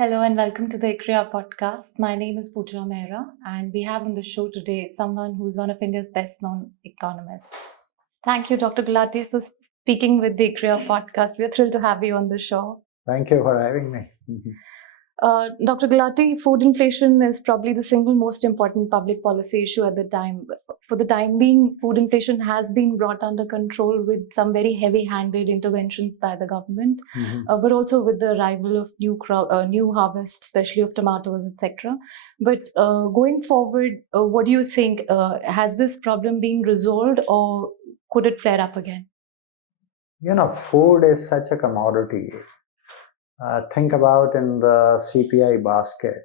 Hello and welcome to the ICRIER Podcast. My name is Puja Mehra, and we have on the show today someone who's one of India's best-known economists. Thank you, Dr. Gulati, for speaking with the ICRIER Podcast. We're thrilled to have you on the show. Thank you for having me. Dr. Gulati, food inflation is probably the single most important public policy issue at the time. For the time being, food inflation has been brought under control with some very heavy-handed interventions by the government, but also with the arrival of new harvest, especially of tomatoes, etc. But going forward, what do you think? Has this problem been resolved, or could it flare up again? Food is such a commodity. Think about in the CPI basket,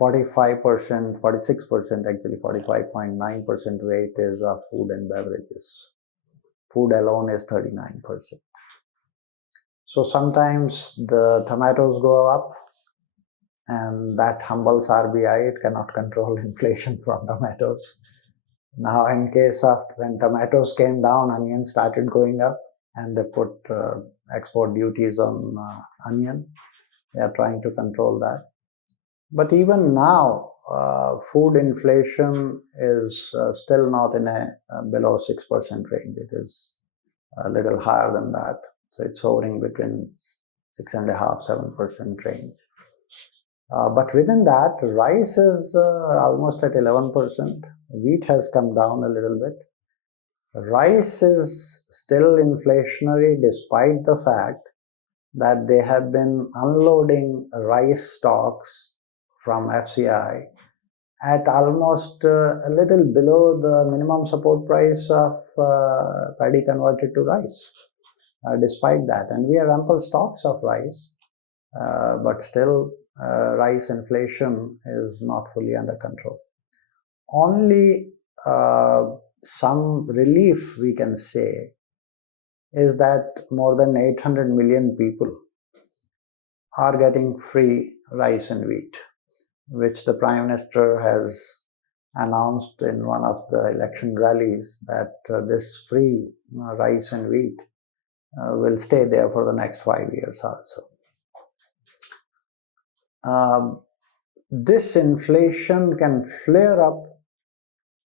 45%, 46%, actually 45.9% weight is of food and beverages. Food alone is 39%. So sometimes the tomatoes go up, and that humbles RBI. It cannot control inflation from tomatoes. Now, in case of when tomatoes came down, onions started going up, and they put export duties on onion. They are trying to control that. But even now, food inflation is still not in a below 6% range. It is a little higher than that. So it's hovering between 6.5–7% range. But within that, rice is almost at 11%. Wheat has come down a little bit. Rice is still inflationary despite the fact that they have been unloading rice stocks from FCI at almost a little below the minimum support price of paddy converted to rice, despite that. And we have ample stocks of rice, but still rice inflation is not fully under control. Only some relief we can say is that more than 800 million people are getting free rice and wheat, which the Prime Minister has announced in one of the election rallies that this free rice and wheat will stay there for the next 5 years also. This inflation can flare up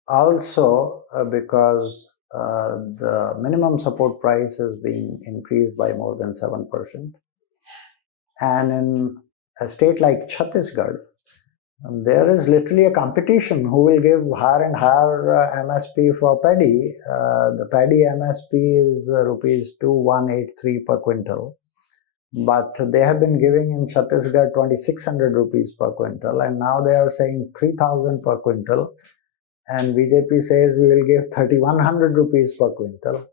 also because the minimum support price is being increased by more than 7%. And in a state like Chhattisgarh, there is literally a competition who will give higher and higher MSP for paddy. The paddy MSP is rupees 2183 per quintal. But they have been giving in Chhattisgarh 2600 rupees per quintal, and now they are saying 3000 per quintal. And BJP says we will give 3100 rupees per quintal.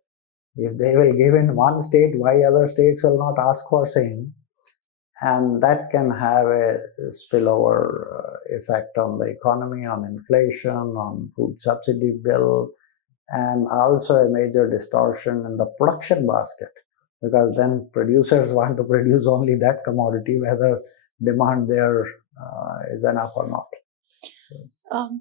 If they will give in one state, why other states will not ask for same? And that can have a spillover effect on the economy, on inflation, on food subsidy bill, and also a major distortion in the production basket, because then producers want to produce only that commodity, whether demand there is enough or not.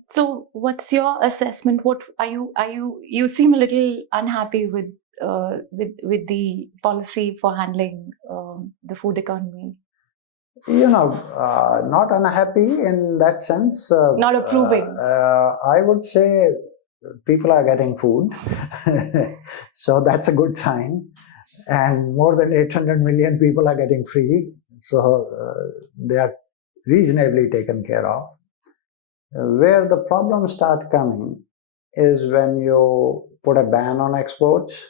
So what's your assessment? What are you? You seem a little unhappy with the policy for handling the food economy. Not unhappy in that sense. Not approving. I would say people are getting food, so that's a good sign. And more than 800 million people are getting free, so they are reasonably taken care of. Where the problems start coming is when you put a ban on exports,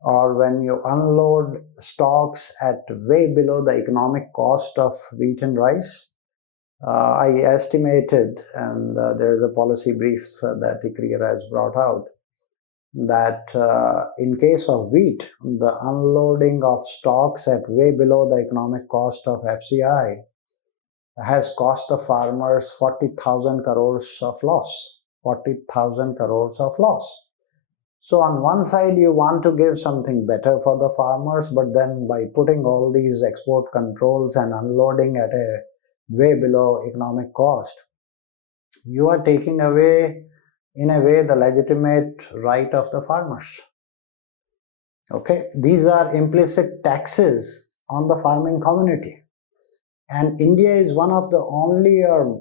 or when you unload stocks at way below the economic cost of wheat and rice. I estimated, and there is a policy brief that ICRIER has brought out, that in case of wheat, the unloading of stocks at way below the economic cost of FCI has cost the farmers 40,000 crores of loss. 40,000 crores of loss. So on one side, you want to give something better for the farmers, but then by putting all these export controls and unloading at a way below economic cost, you are taking away, in a way, the legitimate right of the farmers. Okay, these are implicit taxes on the farming community. And India is one of the only or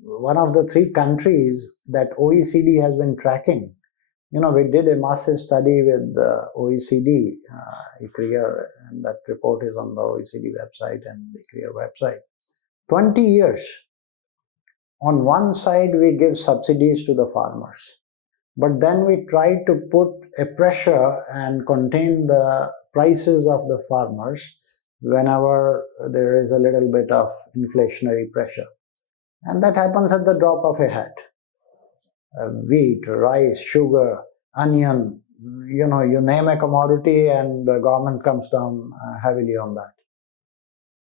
one of the three countries that OECD has been tracking. We did a massive study with the OECD, ICRIER, and that report is on the OECD website and the ICRIER website. 20 years. On one side, we give subsidies to the farmers, but then we try to put a pressure and contain the prices of the farmers whenever there is a little bit of inflationary pressure. And that happens at the drop of a hat. Wheat, rice, sugar, onion, you name a commodity and the government comes down heavily on that.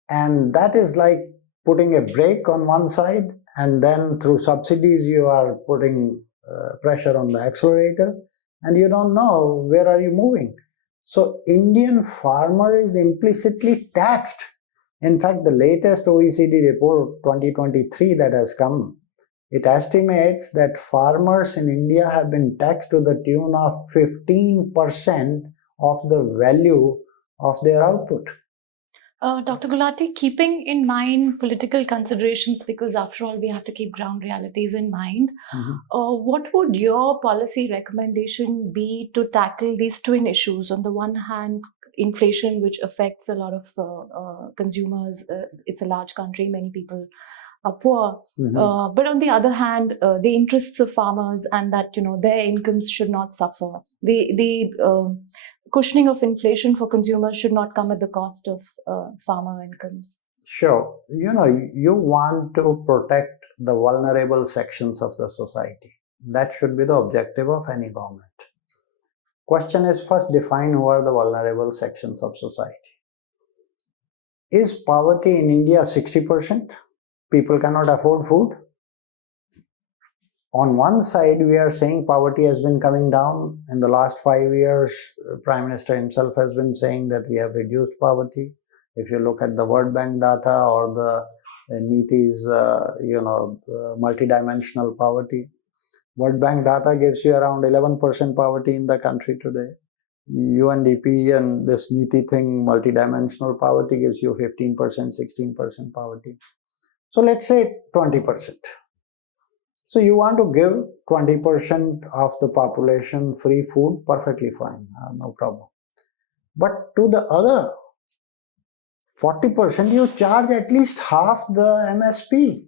And that is like putting a brake on one side, and then through subsidies you are putting pressure on the accelerator, and you don't know where are you moving. So Indian farmer is implicitly taxed. In fact, the latest OECD report 2023 that has come, it estimates that farmers in India have been taxed to the tune of 15% of the value of their output. Dr. Gulati, keeping in mind political considerations, because after all we have to keep ground realities in mind, what would your policy recommendation be to tackle these twin issues? On the one hand, inflation, which affects a lot of consumers. It's a large country, many people are poor. But on the other hand, the interests of farmers and that their incomes should not suffer. The cushioning of inflation for consumers should not come at the cost of farmer incomes. Sure. You want to protect the vulnerable sections of the society. That should be the objective of any government. Question is, first define who are the vulnerable sections of society. Is poverty in India 60%? People cannot afford food? On one side, we are saying poverty has been coming down. In the last 5 years, Prime Minister himself has been saying that we have reduced poverty. If you look at the World Bank data or the NITI's, multidimensional poverty, World Bank data gives you around 11% poverty in the country today. UNDP and this NITI thing, multidimensional poverty, gives you 15%, 16% poverty. So let's say 20%. So you want to give 20% of the population free food, perfectly fine, no problem. But to the other 40%, you charge at least half the MSP.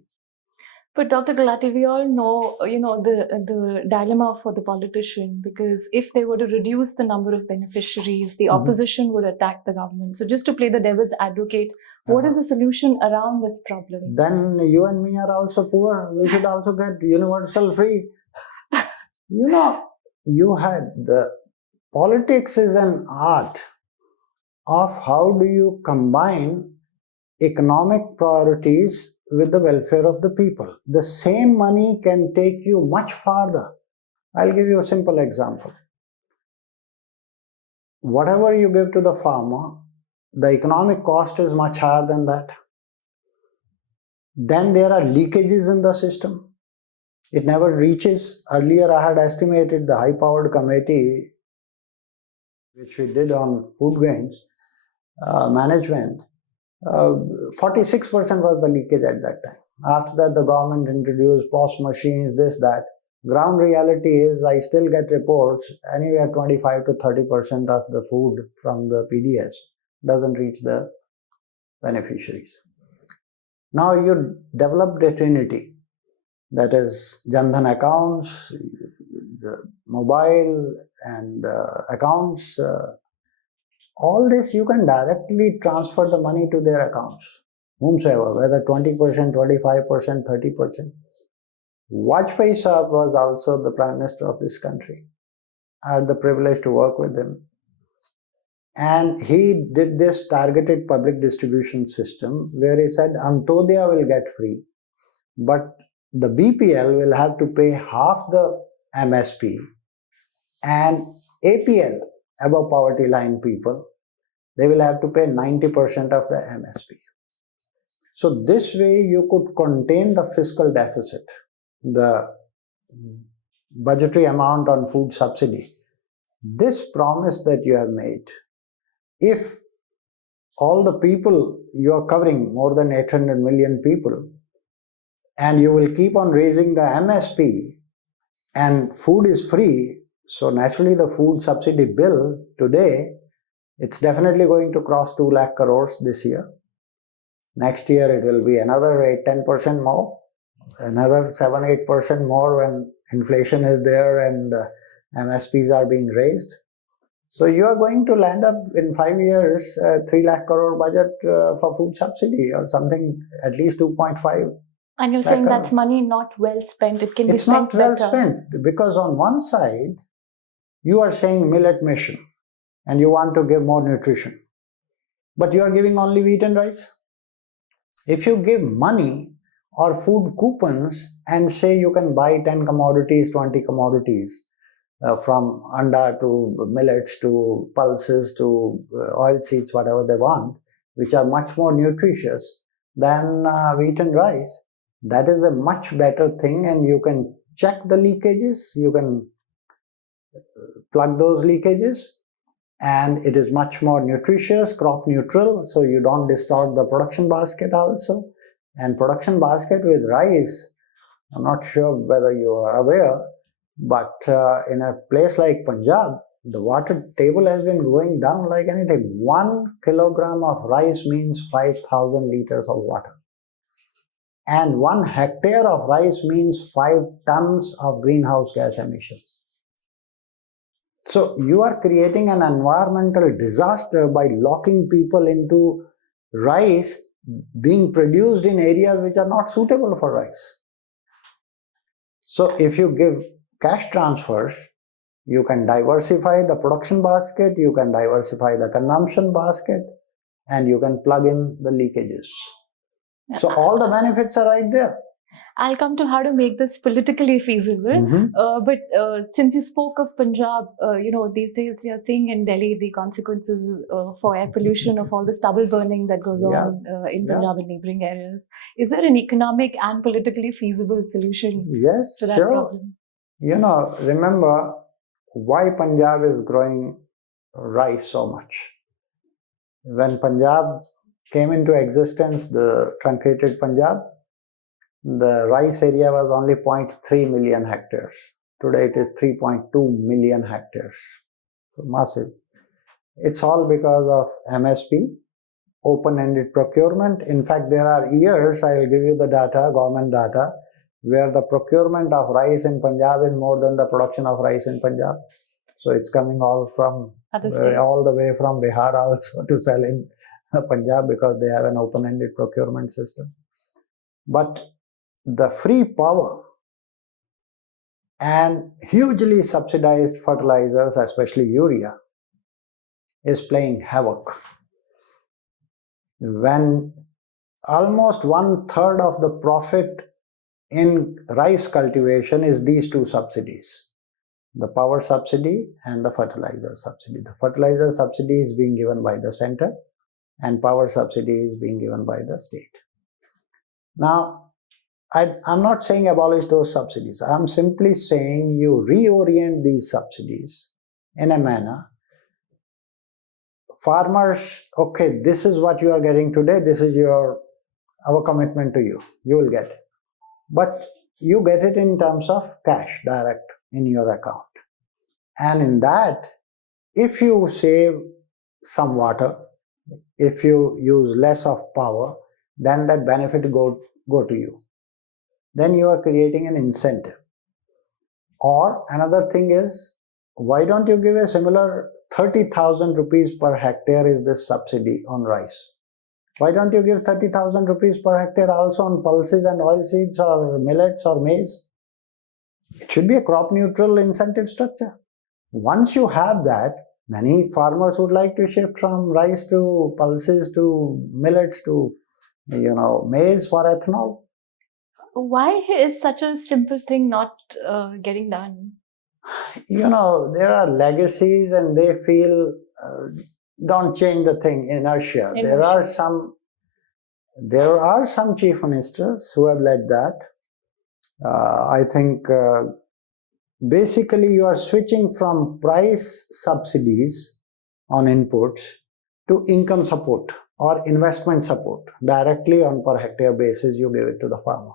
But Dr. Gulati, we all know, the dilemma for the politician, because if they were to reduce the number of beneficiaries, the opposition would attack the government. So just to play the devil's advocate, what is the solution around this problem? Then you and me are also poor. We should also get universal free. You had the politics is an art of how do you combine economic priorities with the welfare of the people. The same money can take you much farther. I'll give you a simple example. Whatever you give to the farmer, the economic cost is much higher than that. Then there are leakages in the system. It never reaches. Earlier I had estimated the high-powered committee, which we did on food grains management, 46% was the leakage at that time. After that, the government introduced POS machines, this, that. Ground reality is I still get reports anywhere 25 to 30% of the food from the PDS doesn't reach the beneficiaries. Now you develop the trinity, that is Jan Dhan accounts, the mobile and accounts. All this you can directly transfer the money to their accounts, whomsoever, whether 20%, 25%, 30%. Vajpayee Sahab was also the Prime Minister of this country. I had the privilege to work with him. And he did this targeted public distribution system where he said Antodaya will get free, but the BPL will have to pay half the MSP, and APL, above poverty line people, they will have to pay 90% of the MSP. So this way you could contain the fiscal deficit, the budgetary amount on food subsidy. This promise that you have made, if all the people, you are covering more than 800 million people, and you will keep on raising the MSP, and food is free, so naturally the food subsidy bill today, it's definitely going to cross 2 lakh crores this year. Next year it will be another 8-10% more, another 7-8% more when inflation is there and MSPs are being raised. So you are going to land up in 5 years 3 lakh crore budget for food subsidy or something, at least 2.5. And you're saying that's money not well spent. It can be spent better. It's not well spent because on one side you are saying millet mission and you want to give more nutrition, but you are giving only wheat and rice. If you give money or food coupons and say you can buy 10 commodities, 20 commodities, from anda to millets to pulses to oil seeds, whatever they want, which are much more nutritious than wheat and rice, that is a much better thing, and you can check the leakages, you can plug those leakages, and it is much more nutritious, crop neutral, so you don't distort the production basket also. And production basket with rice, I'm not sure whether you are aware, but in a place like Punjab, the water table has been going down like anything. 1 kilogram of rice means 5,000 liters of water. And 1 hectare of rice means 5 tons of greenhouse gas emissions. So you are creating an environmental disaster by locking people into rice being produced in areas which are not suitable for rice. So if you give cash transfers, you can diversify the production basket, you can diversify the consumption basket, and you can plug in the leakages. So all the benefits are right there. I'll come to how to make this politically feasible. But since you spoke of Punjab, these days we are seeing in Delhi the consequences for air pollution of all the stubble burning that goes on in Punjab and neighboring areas. Is there an economic and politically feasible solution to that problem? Remember why Punjab is growing rice so much. When Punjab came into existence, the truncated Punjab, the rice area was only 0.3 million hectares. Today it is 3.2 million hectares. So massive. It's all because of MSP, open-ended procurement. In fact, there are years, I'll give you the data, government data, where the procurement of rice in Punjab is more than the production of rice in Punjab. So it's coming all the way from Bihar also to sell in Punjab because they have an open-ended procurement system. But the free power and hugely subsidized fertilizers, especially urea, is playing havoc. When almost 1/3 of the profit in rice cultivation is these two subsidies, the power subsidy and the fertilizer subsidy. The fertilizer subsidy is being given by the center and power subsidy is being given by the state. Now, I'm not saying abolish those subsidies. I'm simply saying you reorient these subsidies in a manner. Farmers, okay, this is what you are getting today. This is our commitment to you. You will get it. But you get it in terms of cash direct in your account. And in that, if you save some water, if you use less of power, then that benefit go to you. Then you are creating an incentive. Or another thing is, why don't you give a similar 30,000 rupees per hectare is this subsidy on rice? Why don't you give 30,000 rupees per hectare also on pulses and oil seeds or millets or maize? It should be a crop neutral incentive structure. Once you have that, many farmers would like to shift from rice to pulses to millets to maize for ethanol. Why is such a simple thing not getting done? There are legacies and they feel don't change the thing, inertia. There are some chief ministers who have led that. I think basically you are switching from price subsidies on inputs to income support. or investment support. Directly on per hectare basis, you give it to the farmer.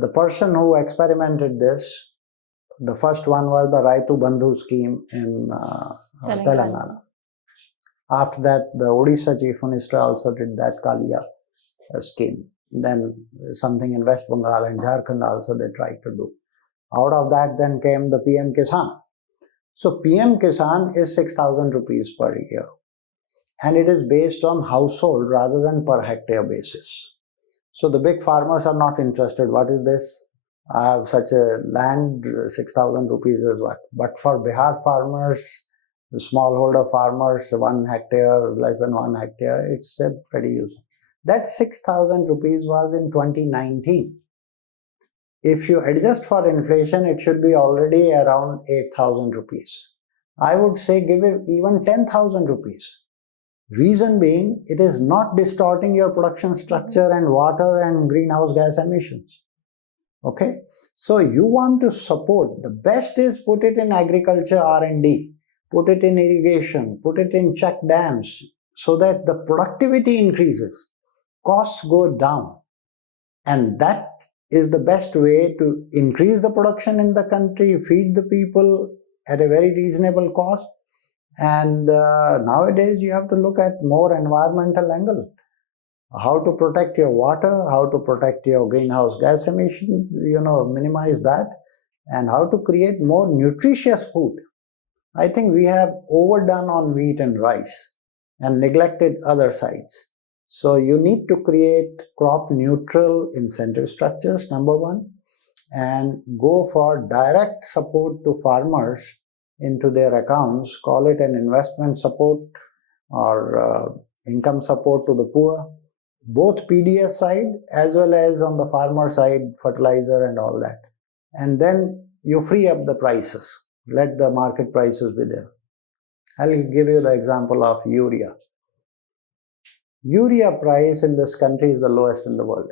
The person who experimented this, the first one was the Raitu Bandhu scheme in Telangana. After that, the Odisha Chief Minister also did that Kalia scheme. Then something in West Bengal and Jharkhand also they tried to do. Out of that then came the PM Kisan. So PM Kisan is 6,000 rupees per year. And it is based on household rather than per hectare basis. So the big farmers are not interested. What is this? I have such a land, 6,000 rupees is what? But for Bihar farmers, the smallholder farmers, 1 hectare, less than 1 hectare, it's a pretty useful. That 6,000 rupees was in 2019. If you adjust for inflation, it should be already around 8,000 rupees. I would say give it even 10,000 rupees. Reason being, it is not distorting your production structure and water and greenhouse gas emissions. Okay? So you want to support, the best is put it in agriculture R&D, put it in irrigation, put it in check dams, so that the productivity increases, costs go down. And that is the best way to increase the production in the country, feed the people at a very reasonable cost. And nowadays you have to look at more environmental angle. How to protect your water, how to protect your greenhouse gas emission, minimize that, and how to create more nutritious food. I think we have overdone on wheat and rice and neglected other sides. So you need to create crop neutral incentive structures, number one, and go for direct support to farmers into their accounts, call it an investment support or income support to the poor, both PDS side as well as on the farmer side, fertilizer and all that. And then you free up the prices, let the market prices be there. I'll give you the example of urea. Urea price in this country is the lowest in the world.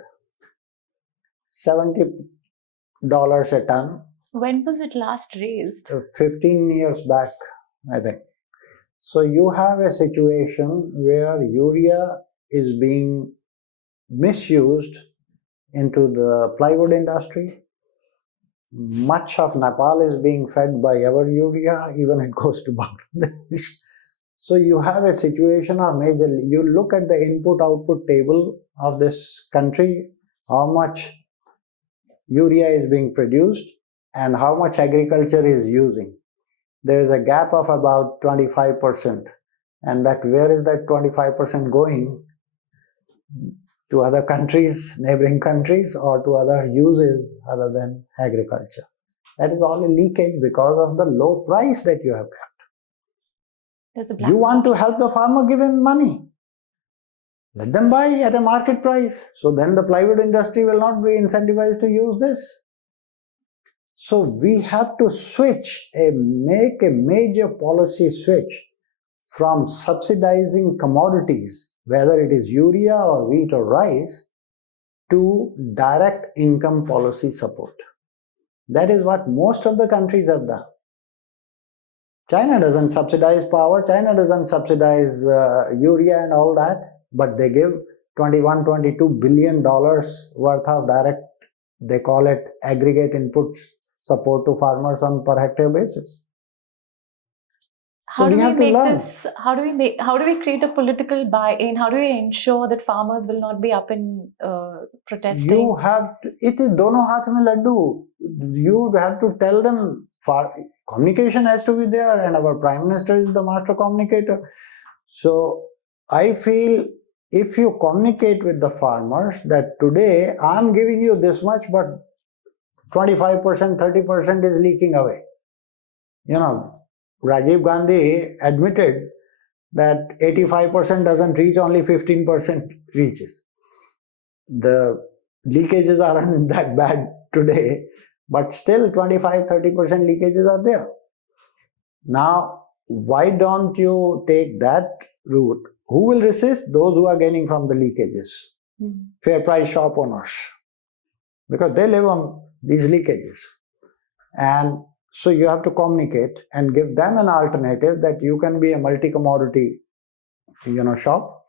$70 a ton. When was it last raised? 15 years back, I think. So you have a situation where urea is being misused into the plywood industry. Much of Nepal is being fed by our urea, even it goes to Bangladesh. So you have a situation of major, you look at the input-output table of this country, how much urea is being produced and how much agriculture is using. There is a gap of about 25%. And that where is that 25% going? To other countries, neighboring countries, or to other uses other than agriculture. That is all a leakage because of the low price that you have kept. You want to help the farmer, give him money. Let them buy at a market price. So then the plywood industry will not be incentivized to use this. So we have to make a major policy switch from subsidizing commodities, whether it is urea or wheat or rice, to direct income policy support. That is what most of the countries have done. China doesn't subsidize power, China doesn't subsidize urea and all that, but they give $21-22 billion worth of direct, they call it aggregate inputs support to farmers on per hectare basis. How do we create a political buy-in? How do we ensure that farmers will not be up in protesting? You have to, it is dono haath mein laddu. You have to tell them, communication has to be there, and our Prime Minister is the master communicator. So I feel if you communicate with the farmers that today I am giving you this much, but 25%, 30% is leaking away. Rajiv Gandhi admitted that 85% doesn't reach, only 15% reaches. The leakages aren't that bad today, but still 25-30% leakages are there. Now, why don't you take that route? Who will resist? Those who are gaining from the leakages. Fair price shop owners. Because they live on these leakages. And so you have to communicate and give them an alternative that you can be a multi-commodity shop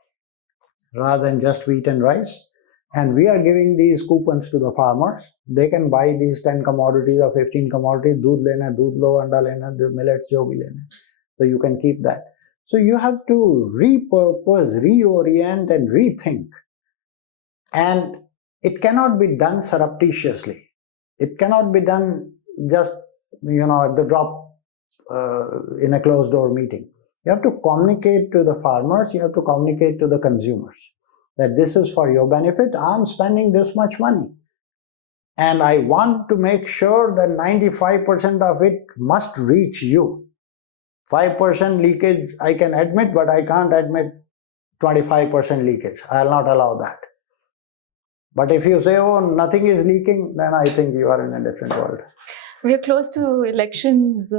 rather than just wheat and rice. And we are giving these coupons to the farmers. They can buy these 10 commodities or 15 commodities. Doodh lena, doodh lo, anda lena, the millets jo bhi lena. So you can keep that. So you have to repurpose, reorient and rethink. And it cannot be done surreptitiously. It cannot be done just, at the drop in a closed door meeting. You have to communicate to the farmers, you have to communicate to the consumers that this is for your benefit, I'm spending this much money. And I want to make sure that 95% of it must reach you. 5% leakage I can admit, but I can't admit 25% leakage. I'll not allow that. But if you say, oh, nothing is leaking, then I think you are in a different world. We are close to elections,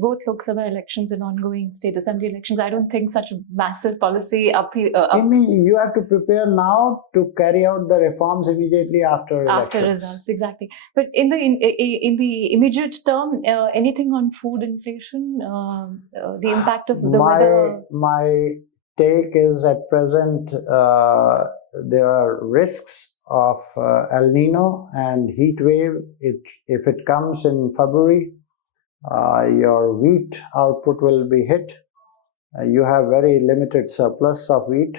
both Lok Sabha elections and ongoing state assembly elections. I don't think such a massive policy you have to prepare now to carry out the reforms immediately after results, exactly. But in the immediate term, anything on food inflation, the impact of the weather? My take is at present there are risks of El Nino and heat wave. If it comes in February, your wheat output will be hit. You have very limited surplus of wheat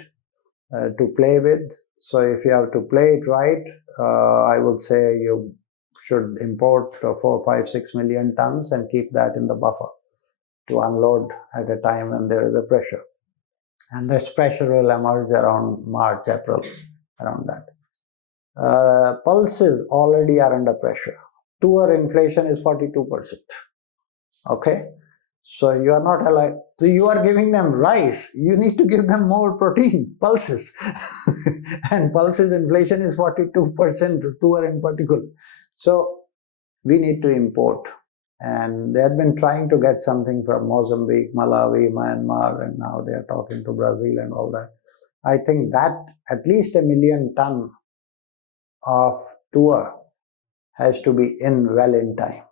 to play with. So if you have to play it right, I would say you should import 4, 5, 6 million tons and keep that in the buffer to unload at a time when there is a pressure. And this pressure will emerge around March, April, around that. Pulses already are under pressure. Tour inflation is 42%. Okay? So you are not allowed, so you are giving them rice, you need to give them more protein, pulses. And pulses inflation is 42%, tour in particular. So we need to import. And they had been trying to get something from Mozambique, Malawi, Myanmar, and now they are talking to Brazil and all that. I think that at least 1 million ton of tour has to be well in time.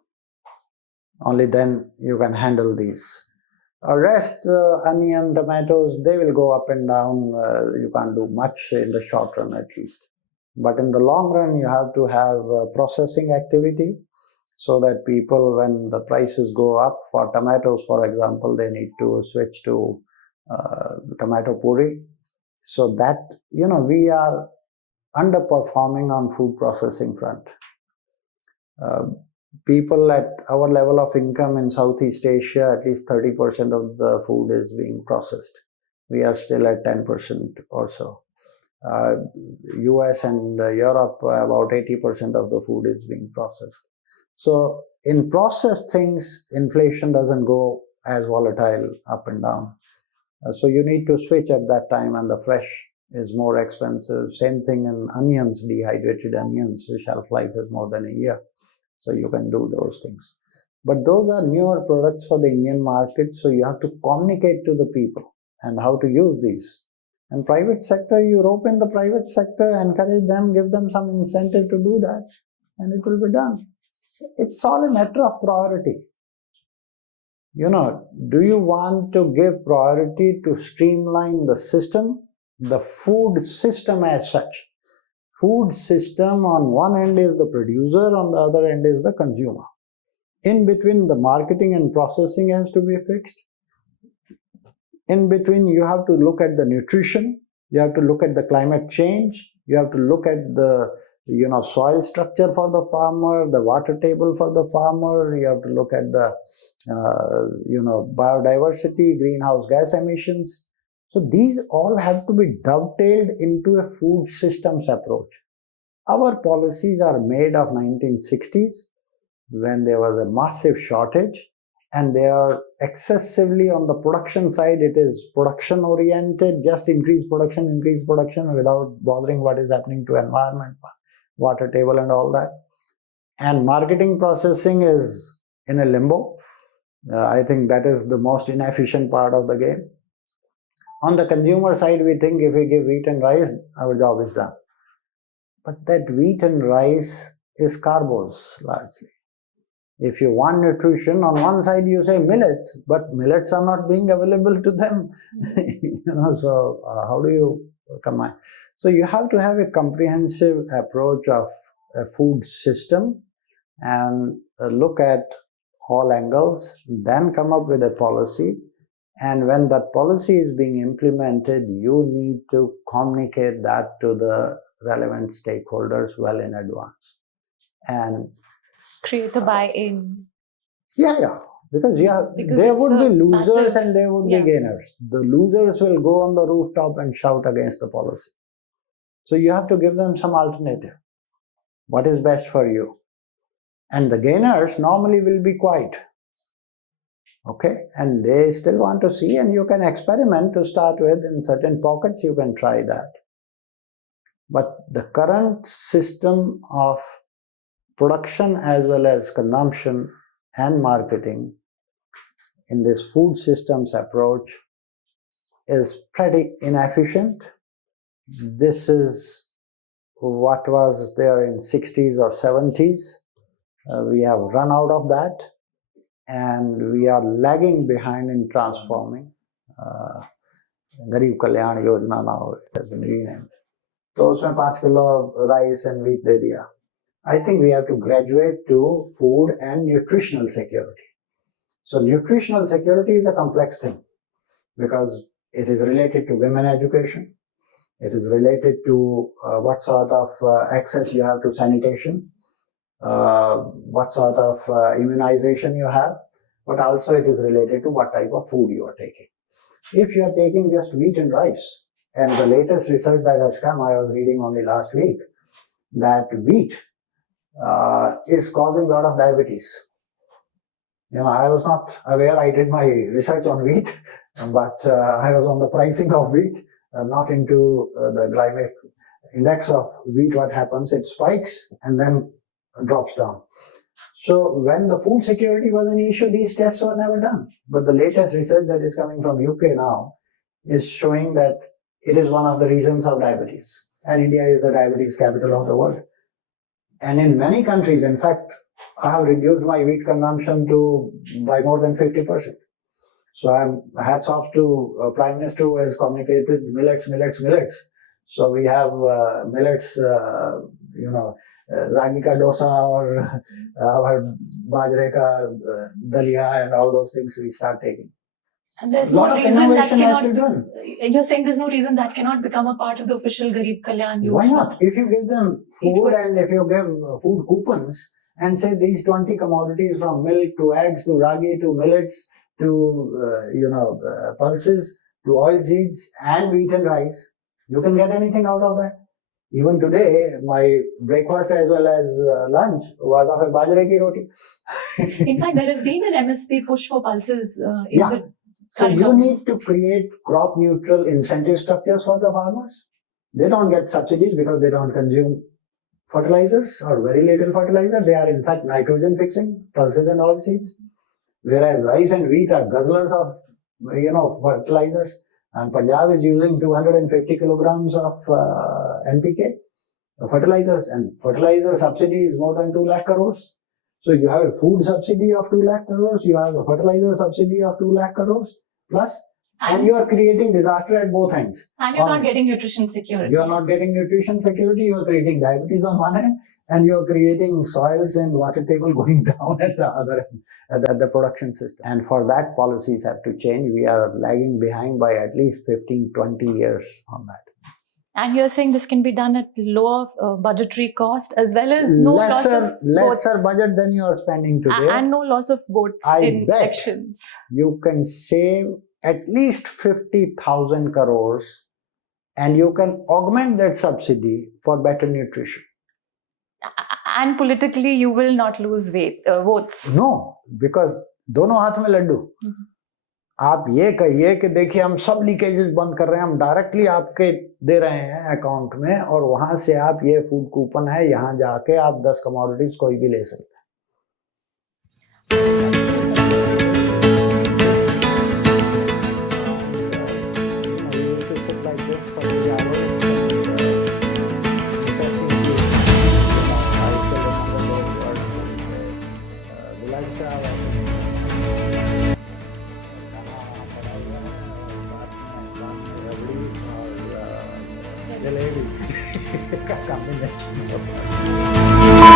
Only then you can handle these. Rest, onion, tomatoes, they will go up and down. You can't do much in the short run at least. But in the long run, you have to have processing activity so that people, when the prices go up for tomatoes, for example, they need to switch to tomato puri. So that, we are underperforming on food processing front. People at our level of income in Southeast Asia, at least 30% of the food is being processed. We are still at 10% or so. US and Europe, about 80% of the food is being processed. So in processed things, inflation doesn't go as volatile up and down. So you need to switch at that time, and the fresh is more expensive. Same thing in onions, dehydrated onions, the shelf life is more than a year. So you can do those things. But those are newer products for the Indian market, so you have to communicate to the people and how to use these. And private sector, you rope in the private sector, encourage them, give them some incentive to do that, and it will be done. It's all a matter of priority. Do you want to give priority to streamline the system, the food system as such? Food system on one end is the producer, on the other end is the consumer. In between, the marketing and processing has to be fixed. In between, you have to look at the nutrition, you have to look at the climate change, you have to look at the soil structure for the farmer, the water table for the farmer, you have to look at the biodiversity, greenhouse gas emissions. So these all have to be dovetailed into a food systems approach. Our policies are made of 1960s when there was a massive shortage, and they are excessively on the production side. It is production oriented, just increase production without bothering what is happening to environment, water table and all that. And marketing processing is in a limbo. I think that is the most inefficient part of the game. On the consumer side, we think if we give wheat and rice, our job is done. But that wheat and rice is carbos largely. If you want nutrition, on one side you say millets, but millets are not being available to them. So how do you combine? So you have to have a comprehensive approach of a food system and look at all angles, then come up with a policy. And when that policy is being implemented, you need to communicate that to the relevant stakeholders well in advance. And create a buy-in. Yeah. Because there would be losers and there would be gainers. The losers will go on the rooftop and shout against the policy. So you have to give them some alternative. What is best for you? And the gainers normally will be quiet. Okay? And they still want to see, and you can experiment to start with. In certain pockets, you can try that. But the current system of production as well as consumption and marketing in this food systems approach is pretty inefficient. This is what was there in 60s or 70s. We have run out of that, and we are lagging behind in transforming. Garib Kalyan Yojana now it has been renamed. So usme 5 kilo rice and wheat de diya. I think we have to graduate to food and nutritional security. So nutritional security is a complex thing because it is related to women education. It is related to what sort of access you have to sanitation, what sort of immunization you have, but also it is related to what type of food you are taking. If you are taking just wheat and rice, and the latest research that has come, I was reading only last week, that wheat is causing a lot of diabetes. I was not aware, I did my research on wheat, but I was on the pricing of wheat, not into the glycemic index of wheat. What happens, it spikes and then drops down. So when the food security was an issue, these tests were never done. But the latest research that is coming from UK now is showing that it is one of the reasons of diabetes. And India is the diabetes capital of the world. And in many countries, in fact, I have reduced my wheat consumption by more than 50%. So hats off to Prime Minister who has communicated millets. So we have millets, ragi ka dosa or our bajre ka dalia and all those things we start taking. And there's no reason that cannot. You're saying there's no reason that cannot become a part of the official Garib Kalyan Yojana. Why not? If you give them food and if you give food coupons and say these 20 commodities from milk to eggs to ragi to millets to pulses to oilseeds and wheat and rice, you can get anything out of that. Even today, my breakfast as well as lunch was of a bajre ki roti. In fact, there has been an MSP push for pulses in the So you need to create crop neutral incentive structures for the farmers. They don't get subsidies because they don't consume fertilizers or very little fertilizer. They are in fact nitrogen fixing, pulses and oilseeds. Whereas rice and wheat are guzzlers of fertilizers. And Punjab is using 250 kilograms of NPK fertilizers, and fertilizer subsidy is more than 2 lakh crores. So you have a food subsidy of 2 lakh crores, you have a fertilizer subsidy of 2 lakh crores plus, and you are creating disaster at both ends. And you're not getting nutrition security. You are not getting nutrition security, you are creating diabetes on one end, and you are creating soils and water table going down at the other end, at the production system. And for that, policies have to change. We are lagging behind by at least 15, 20 years on that. And you're saying this can be done at lower budgetary cost as well as lesser budget than you are spending today. And no loss of votes in elections. You can save at least 50,000 crores and you can augment that subsidy for better nutrition. And politically, you will not lose votes. No, because दोनों हाथ में लड्डू. आप ये कहिए कि देखिए हम सब लीकेजेस बंद कर रहे हैं, हम डायरेक्टली आपके दे रहे हैं अकाउंट में और वहां से आप ये फूड कूपन है, यहाँ जाके आप 10 कमोडिटीज कोई भी ले सकते हैं. जलेबी का कॉम्बिनेशन होता है।